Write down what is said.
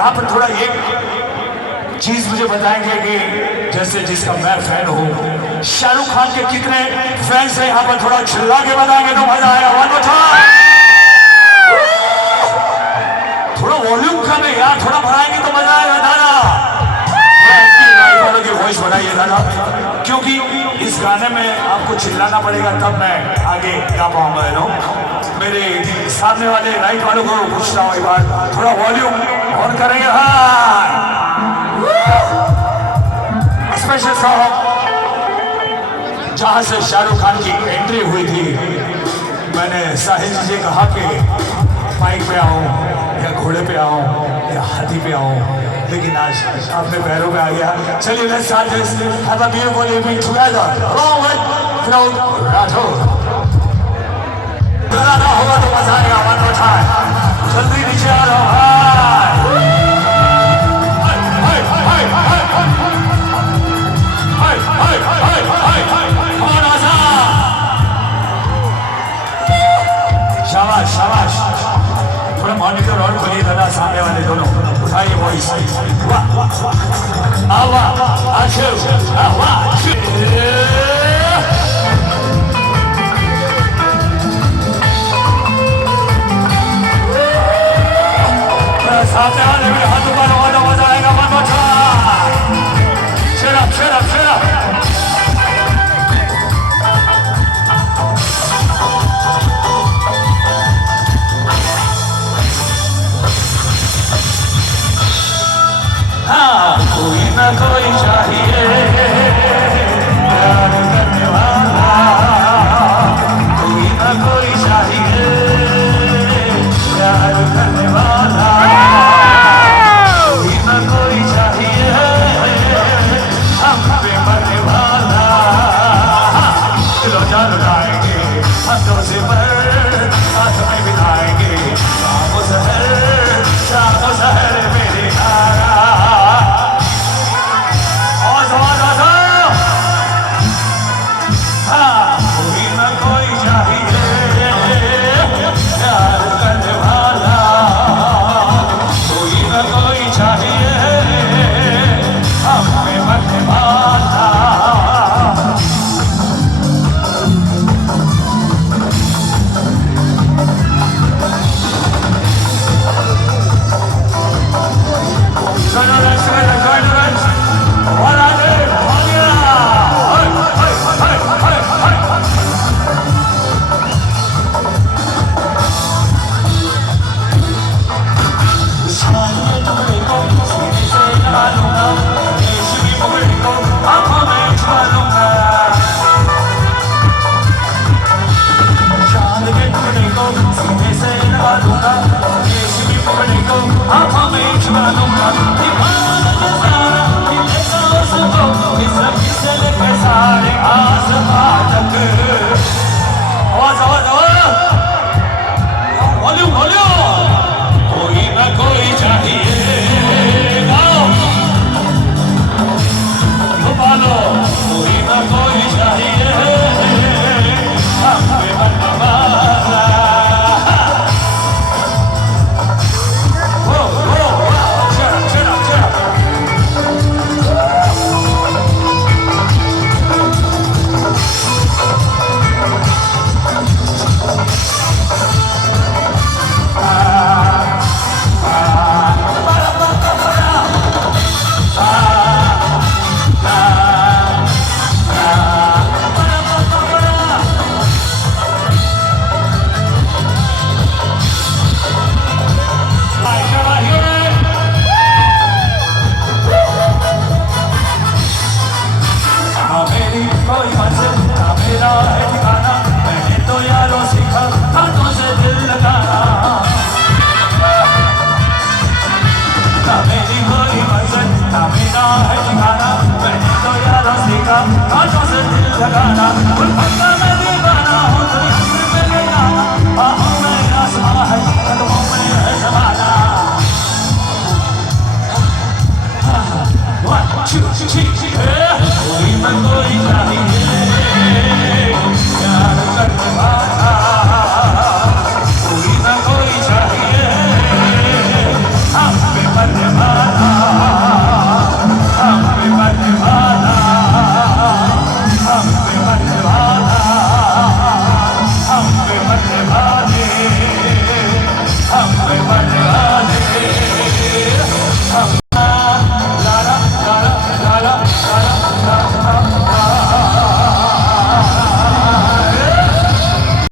यहाँ पर थोड़ा एक चीज मुझे बताएंगे कि जैसे जिसका मैं फैन हूँ, शाहरुख खान के कितने फैंस हैं यहाँ पर, थोड़ा चिल्ला के बताएंगे तो मजा आएगा। थोड़ा वॉल्यूम कम है यार, थोड़ा बढ़ाएंगे तो मजा आएगा दादा। वालों की वॉइस बढ़ाइए दादा, क्योंकि इस गाने में आपको चिल्लाना पड़ेगा तब मैं आगे गा पाऊंगा। मेरे सामने वाले राइट वालों को पूछ रहा हूँ एक बार, थोड़ा वॉल्यूम ऑन करेंगे। हाँ, स्पेशल सॉन्ग जहां से शाहरुख खान की एंट्री हुई थी, मैंने साहिल जी से कहा कि बाइक पे आऊं या घोड़े पे आऊं या हाथी पे आऊं, लेकिन आज अपने पैरों पे आ गया। चलिए let's start this. Have a beautiful evening together. Along with Vinod Rathod. गाना होगा तो मजा आएगा। One more time. जल्दी नीचे आ रहा हूँ। शाबाश शाबाश, थोड़ा मॉनिटर और खोलिए दादा, सामने वाले दोनों उठाइए वॉइस। वाह आवा आशु आवा सामने वाले मेरे हाथों का लगा तो मजा आएगा। मन मचा शराब शराब शराब। कोई ना कोई चाहिए प्यार करने वाला, कोई ना कोई चाहिए प्यार करने वाला, कोई ना कोई चाहिए हम पे मरने वाला। दिलो जान उठाएंगे हाथों से पर साथ में बिताएंगे शाम शहर मेरे यारा। कोई